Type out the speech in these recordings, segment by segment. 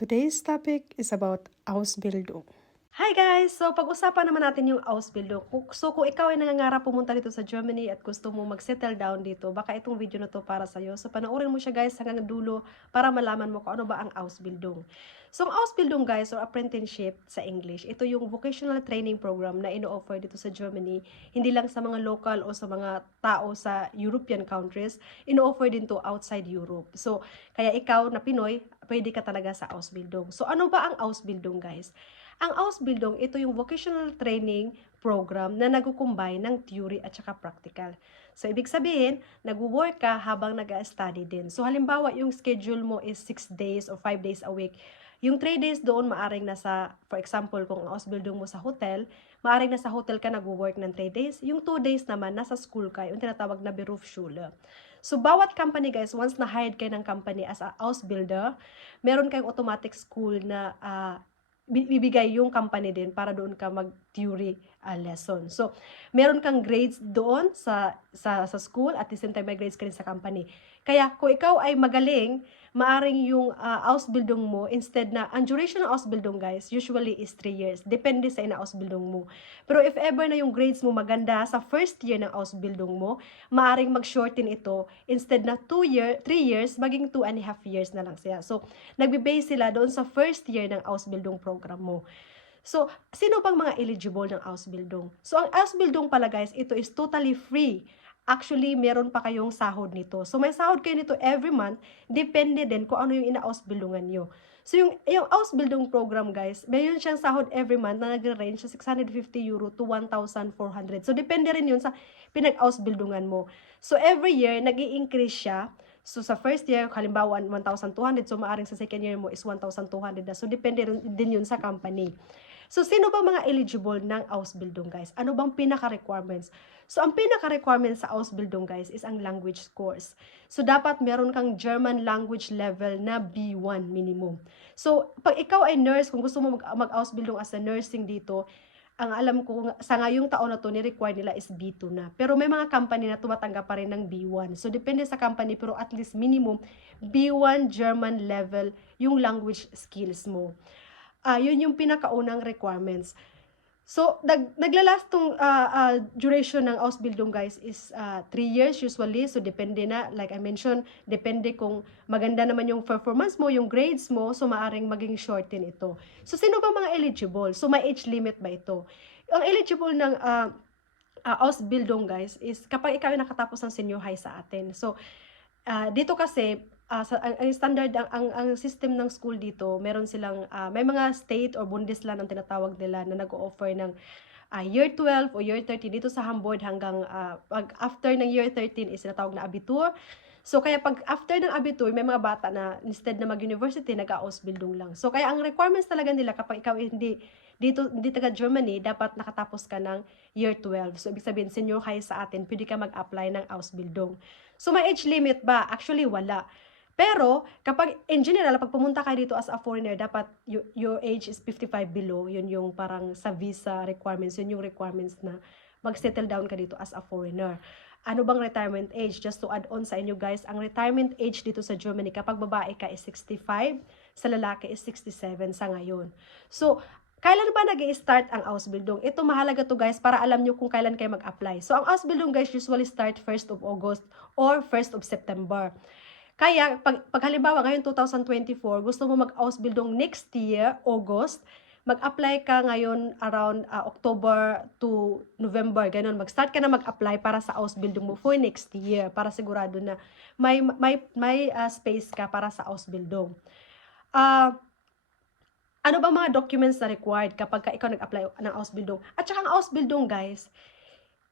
Today's topic is about Ausbildung. Hi guys! So, pag-usapan naman natin yung Ausbildung. Kung ikaw ay nangangarap pumunta dito sa Germany at gusto mo mag-settle down dito, baka itong video na to para sa'yo. So, panoorin mo siya guys hanggang dulo para malaman mo kung ano ba ang Ausbildung. So, ang Ausbildung guys, or apprenticeship sa English, ito yung vocational training program na ino-offer dito sa Germany. Hindi lang sa mga local o sa mga tao sa European countries, ino-offer din to outside Europe. So, kaya ikaw na Pinoy, pwede ka talaga sa Ausbildung. So, ano ba ang Ausbildung guys? Ang Ausbildung, ito yung vocational training program na nagkukumbine ng theory at saka practical. So, ibig sabihin, nag-work ka habang nag-study din. So, halimbawa, yung schedule mo is 6 days or 5 days a week. Yung 3 days doon, maaring nasa, for example, kung ang Ausbildung mo sa hotel, maaring nasa hotel ka nag-work ng 3 days. Yung 2 days naman, nasa school ka, yung tinatawag na Berufsschule. So, bawat company guys, once na-hired kayo ng company as a Ausbilder, meron kayong automatic school na bibigay yung company din para doon ka mag-theory lesson. So, meron kang grades doon sa school at the same time may grades ka rin sa company. Kaya kung ikaw ay magaling, maaring yung Ausbildung mo, instead na, ang duration ng Ausbildung guys, usually is 3 years. Depende sa ina-Ausbildung mo. Pero if ever na yung grades mo maganda sa first year ng Ausbildung mo, maaring mag-shorten ito, instead na 3 years, maging 2.5 years na lang siya. So, nagbe-base sila doon sa first year ng Ausbildung program mo. So, sino bang mga eligible ng Ausbildung? So, ang Ausbildung pala guys, ito is totally free. Actually, meron pa kayong sahod nito. So, may sahod kayo nito every month. Depende din kung ano yung ina-Ausbildungan nyo. So, yung Ausbildung program guys, mayroon siyang sahod every month na nagre-range sa 650 euro to 1,400. So, depende rin yun sa pinag-Ausbildungan mo. So, every year, nag-i-increase siya. So, sa first year, halimbawa, 1,200. So, maaring sa second year mo is 1,200 na. So, depende din yun sa company. So, sino ba mga eligible ng Ausbildung, guys? Ano bang pinaka-requirements? So, ang pinaka-requirements sa Ausbildung, guys, is ang language course. So, dapat meron kang German language level na B1 minimum. So, pag ikaw ay nurse, kung gusto mo mag-Ausbildung as a nursing dito, ang alam ko, sa ngayong taon na to, ni-require nila is B2 na. Pero may mga company na tumatanggap pa rin ng B1. So, depende sa company, pero at least minimum, B1 German level yung language skills mo. Yun yung pinakaunang requirements. So, naglalast tong duration ng Ausbildung guys is 3 years usually. So, depende na, like I mentioned, depende kung maganda naman yung performance mo, yung grades mo, so maaring maging shorten ito. So, sino ba mga eligible? So, may age limit ba ito? Ang eligible ng Ausbildung guys is kapag ikaw ay nakatapos ng senior high sa atin. So, dito kasi, ang standard, ang system ng school dito, meron silang, may mga state or Bundesland ang tinatawag nila na nag-o-offer ng year 12 o year 13 dito sa Hamburg hanggang pag after ng year 13 is tinatawag na Abitur. So, kaya pag after ng Abitur, may mga bata na instead na mag-university, nag-Ausbildung lang. So, kaya ang requirements talaga nila kapag ikaw hindi taga Germany, dapat nakatapos ka ng year 12. So, ibig sabihin, senior high sa atin, pwede ka mag-apply ng Ausbildung. So, may age limit ba? Actually, wala. Pero, kapag, in general, pag pumunta ka dito as a foreigner, dapat your age is 55 below. Yun yung parang sa visa requirements, yun yung requirements na mag-settle down ka dito as a foreigner. Ano bang retirement age? Just to add on sa inyo guys, ang retirement age dito sa Germany, kapag babae ka is 65, sa lalaki is 67 sa ngayon. So, kailan ba nag-i-start ang Ausbildung? Ito mahalaga to guys para alam nyo kung kailan kayo mag-apply. So, ang Ausbildung guys usually start 1st of August or 1st of September. Kaya, pag halimbawa ngayon 2024, gusto mo mag-Ausbildung next year, August, mag-apply ka ngayon around October to November, ganun. Mag-start ka na mag-apply para sa Ausbildung mo for next year, para sigurado na may space ka para sa Ausbildung. Ano ba mga documents na required kapag ikaw nag-apply ng Ausbildung? At saka ang Ausbildung, guys,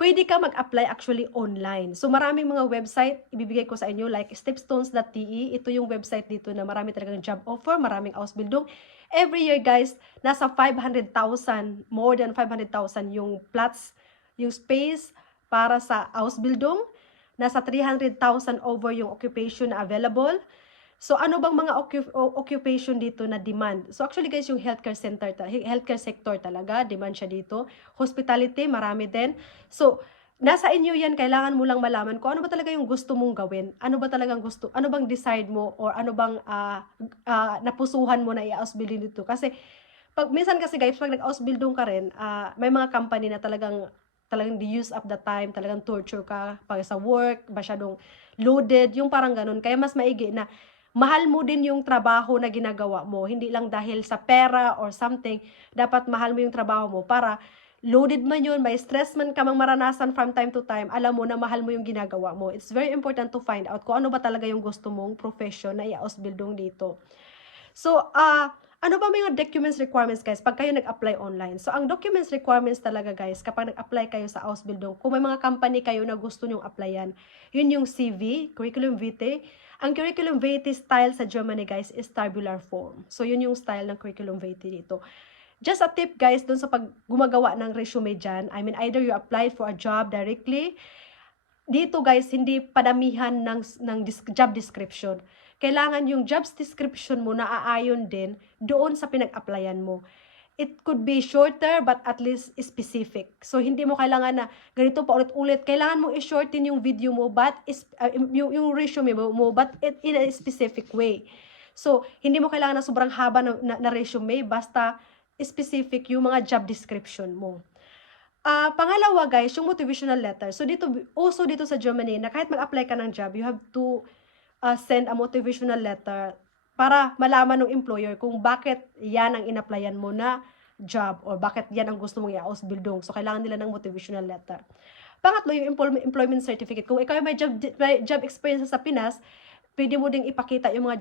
pwede ka mag-apply actually online. So, maraming mga website, ibibigay ko sa inyo, like stepstones.de. Ito yung website dito na marami talagang job offer, maraming Ausbildung. Every year, guys, nasa 500,000, more than 500,000 yung plots, yung space para sa Ausbildung. Nasa 300,000 over yung occupation na available. So, ano bang mga occupation dito na demand? So, actually guys, yung healthcare sector talaga, demand siya dito. Hospitality, marami din. So, nasa inyo yan, kailangan mo lang malaman kung ano ba talaga yung gusto mong gawin. Ano ba talagang gusto, ano bang decide mo or ano bang napusuhan mo na i-ausbilding dito. Kasi minsan kasi guys, pag nag-ausbildung ka rin, may mga company na talagang they use up the time, talagang torture ka pag sa work, masyadong loaded, yung parang ganun. Kaya mas maigi na mahal mo din yung trabaho na ginagawa mo, hindi lang dahil sa pera or something, dapat mahal mo yung trabaho mo para loaded man yun, may stress man ka mang maranasan from time to time, alam mo na mahal mo yung ginagawa mo. It's very important to find out kung ano ba talaga yung gusto mong profession na i-ausbildung dito. So, ano ba mga documents requirements guys pag kayo nag-apply online? So, ang documents requirements talaga guys, kapag nag-apply kayo sa Ausbildung, kung may mga company kayo na gusto nyong applyan, yun yung CV, curriculum vitae. Ang curriculum vitae style sa Germany guys is tabular form. So, yun yung style ng curriculum vitae dito. Just a tip guys, dun sa pag gumagawa ng resume dyan, I mean, either you applied for a job directly, dito guys, hindi padamihan ng job description. Kailangan yung job description mo na aayon din doon sa pinag-applyan mo. It could be shorter but at least specific. So, hindi mo kailangan na ganito pa ulit-ulit. Kailangan mo i-shorten yung video mo but yung resume mo but in a specific way. So, hindi mo kailangan na sobrang haba na resume basta specific yung mga job description mo. Pangalawa guys, yung motivational letter. So uso dito sa Germany na kahit mag-apply ka ng job, you have to send a motivational letter para malaman ng employer kung bakit yan ang in-applyan mo na job or bakit yan ang gusto mong i-ausbildung. So kailangan nila ng motivational letter. Pangatlo, yung employment certificate. Kung ikaw may job experience sa Pinas, pwede mo ding ipakita yung mga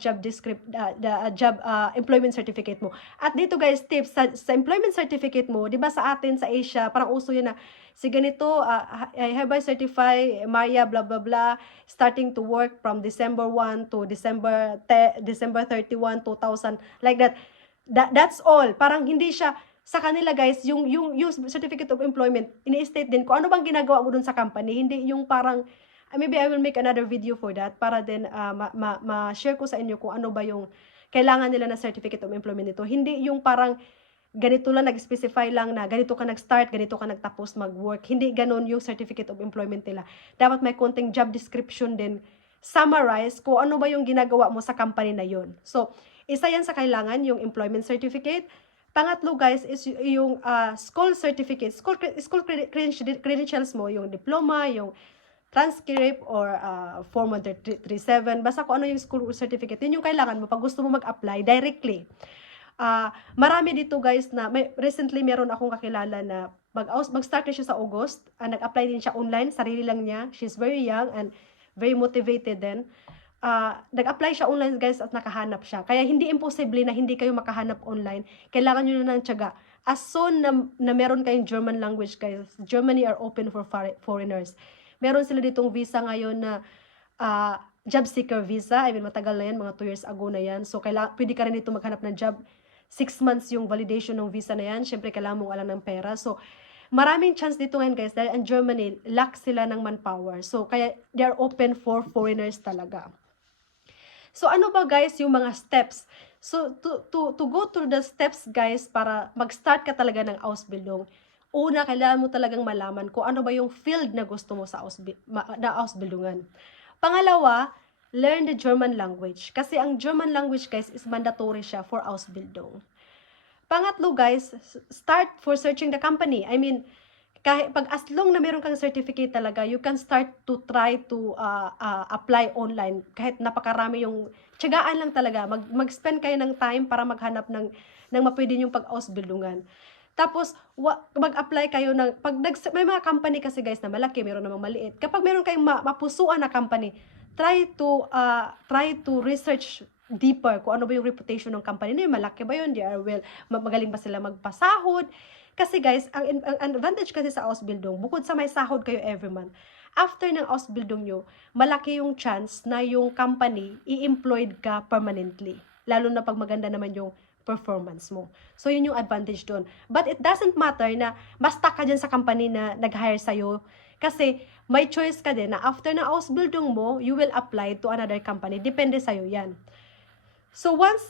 employment certificate mo. At dito guys, tips, sa employment certificate mo, di ba sa atin, sa Asia, parang uso yun na, si ganito, I hereby certify Maria blah blah blah, starting to work from December 1 to December 31, 2000, like that. That's all. Parang hindi siya, sa kanila guys, yung certificate of employment, ini-state din kung ano bang ginagawa mo dun sa company, hindi yung parang, maybe I will make another video for that para din ma-share ko sa inyo kung ano ba yung kailangan nila na certificate of employment nito. Hindi yung parang ganito lang, nag-specify lang na ganito ka nag-start, ganito ka nagtapos mag-work. Hindi ganun yung certificate of employment nila. Dapat may konting job description din, summarize kung ano ba yung ginagawa mo sa company na yun. So, isa yan sa kailangan, yung employment certificate. Pangatlo guys is yung school certificate, school credentials mo, yung diploma, yung transcript or Form 1337, basta kung ano yung school certificate, yun yung kailangan mo pag gusto mo mag-apply directly. Marami dito guys na, recently meron akong kakilala na mag-start na siya sa August, nag-apply din siya online, sarili lang niya, she's very young and very motivated din. Nag-apply siya online guys at nakahanap siya. Kaya hindi imposible na hindi kayo makahanap online, kailangan nyo na ng tiyaga. As soon na meron kayong German language guys, Germany are open for foreigners. Meron sila ditong visa ngayon na job seeker visa. I mean, matagal na yan, mga 2 years ago na yan. So, pwede ka rin dito maghanap ng job. 6 months yung validation ng visa na yan. Siyempre, kailangan mong alam ng pera. So, maraming chance dito ngayon guys. Dahil ang Germany, lack sila ng manpower. So, kaya they are open for foreigners talaga. So, ano ba guys yung mga steps? So, to go through the steps guys para mag-start ka talaga ng Ausbildung, una, kailangan mo talagang malaman kung ano ba yung field na gusto mo sa Ausbildungan. Pangalawa, learn the German language. Kasi ang German language, guys, is mandatory siya for Ausbildung. Pangatlo, guys, start for searching the company. I mean, as long na meron kang certificate talaga, you can start to try to apply online. Kahit napakarami yung, tiyagaan lang talaga. Mag-spend kayo ng time para maghanap ng mapwede yung pag-Ausbildungan. Tapos, mag-apply kayo ng, may mga company kasi guys na malaki, meron namang maliit. Kapag meron kayong mapusuan na company, try to research deeper kung ano ba yung reputation ng company na yun. Malaki ba yun? Magaling ba sila magpasahod? Kasi guys, ang advantage kasi sa Ausbildung, bukod sa may sahod kayo every month, after ng Ausbildung nyo, malaki yung chance na yung company i-employed ka permanently. Lalo na pag maganda naman yung performance mo. So, yun yung advantage doon. But it doesn't matter na basta ka dyan sa company na nag-hire sa'yo. Kasi, may choice ka din na after na Ausbildung mo, you will apply to another company. Depende sa'yo yan. So, once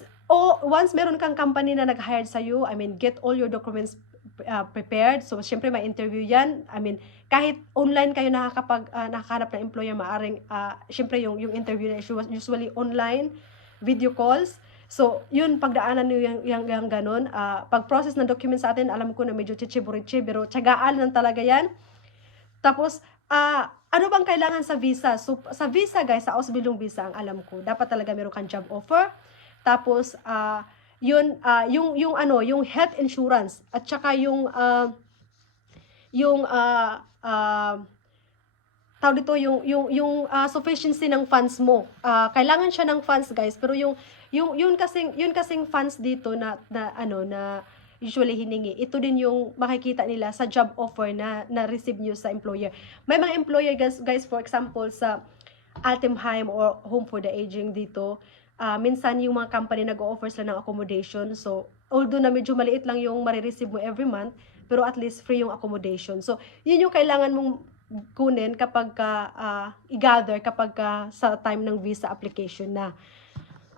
meron kang company na nag-hire sa'yo, I mean, get all your documents prepared. So, syempre may interview yan. I mean, kahit online kayo nakahanap ng employer, maaring, syempre yung interview na usually online, video calls. So, yun, pagdaanan nyo yung ganun. Pag-process ng documents sa atin, alam ko na medyo chichiburichi, pero tsagaan lang talaga yan. Tapos, ano bang kailangan sa visa? So, sa visa, guys, sa Ausbildung visa, ang alam ko, dapat talaga meron kang job offer. Tapos, yung health insurance, at saka tawag dito, yung sufficiency ng funds mo. Kailangan siya ng funds, guys, pero yun kasing funds dito na usually hiningi. Ito din yung makikita nila sa job offer na receive nyo sa employer. May mga employer, guys, for example, sa Altenheim or Home for the Aging dito, minsan yung mga company nag-o-offer sila ng accommodation. So, although na medyo maliit lang yung marireceive mo every month, pero at least free yung accommodation. So, yun yung kailangan mong kunin kapag i-gather kapag sa time ng visa application na.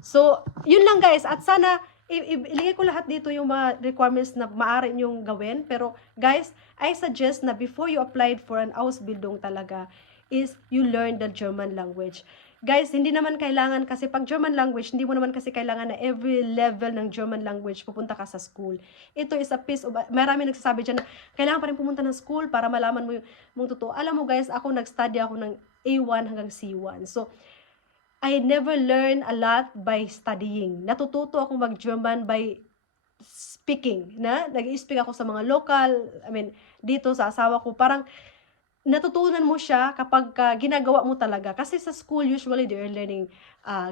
So, yun lang, guys. At sana ilagay ko lahat dito yung mga requirements na maaari nyong gawin. Pero, guys, I suggest na before you applied for an Ausbildung talaga, is you learn the German language. Guys, hindi naman kailangan kasi pag German language, hindi mo naman kasi kailangan na every level ng German language pupunta ka sa school. Ito is a piece of, marami nagsasabi dyan na kailangan pa rin pumunta ng school para malaman mo yung totoo. Alam mo, guys, ako nag-study ako ng A1 hanggang C1. So, I never learn a lot by studying. Natututo ako mag-German by speaking, na nag-i-speak ako sa mga local, I mean, dito sa asawa ko, parang natutunan mo siya kapag ginagawa mo talaga. Kasi sa school, usually, they're learning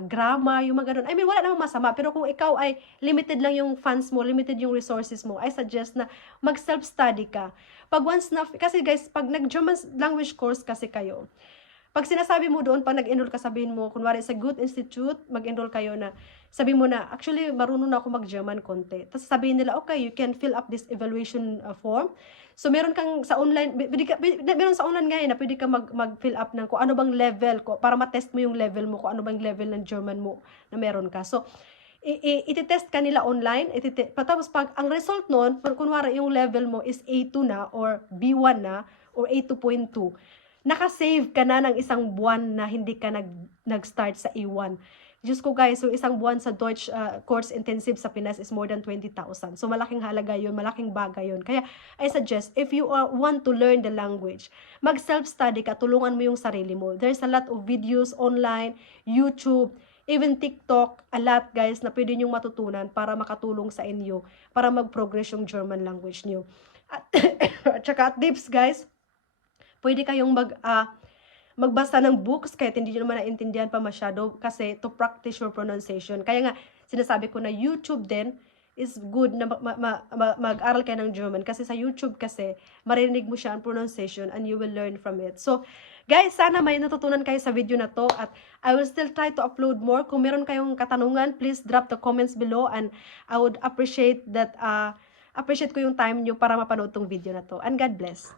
grammar, yung mga ganun. I mean, wala namang masama, pero kung ikaw ay limited lang yung funds mo, limited yung resources mo, I suggest na mag-self-study ka. Pag once na, kasi guys, pag nag-German language course kasi kayo, pag sinasabi mo doon, pag nag-enroll ka, sabihin mo, kunwari sa Good Institute, mag-enroll kayo na, sabihin mo na, actually, marunong na ako mag-German konti. Tapos sabihin nila, okay, you can fill up this evaluation form. So, meron kang sa online, meron sa online ngayon na pwede ka mag-fill up ng kung ano bang level ko, para ma-test mo yung level mo, kung ano bang level ng German mo na meron ka. So, iti-test ka nila online, tapos pag ang result nun, kunwari yung level mo is A2 na, or B1 na, or A2.2, nakasave ka na ng isang buwan na hindi ka nag-start sa A1. Diyos ko, guys, so isang buwan sa Deutsch course intensive sa Pinas is more than 20,000. So malaking halaga yun, malaking bagay yun. Kaya I suggest, if you want to learn the language, mag-self-study ka, tulungan mo yung sarili mo. There's a lot of videos online, YouTube, even TikTok, a lot, guys, na pwede nyong matutunan para makatulong sa inyo, para mag-progress yung German language nyo. At saka tips, guys, pwede kayong magbasa ng books kahit hindi nyo naman naintindihan pa masyado kasi to practice your pronunciation. Kaya nga, sinasabi ko na YouTube din is good na mag-aral kayo ng German kasi sa YouTube kasi marinig mo siya ang pronunciation and you will learn from it. So, guys, sana may natutunan kayo sa video na to at I will still try to upload more. Kung meron kayong katanungan, please drop the comments below and I would appreciate that, appreciate ko yung time nyo para mapanood tong video na to. And God bless.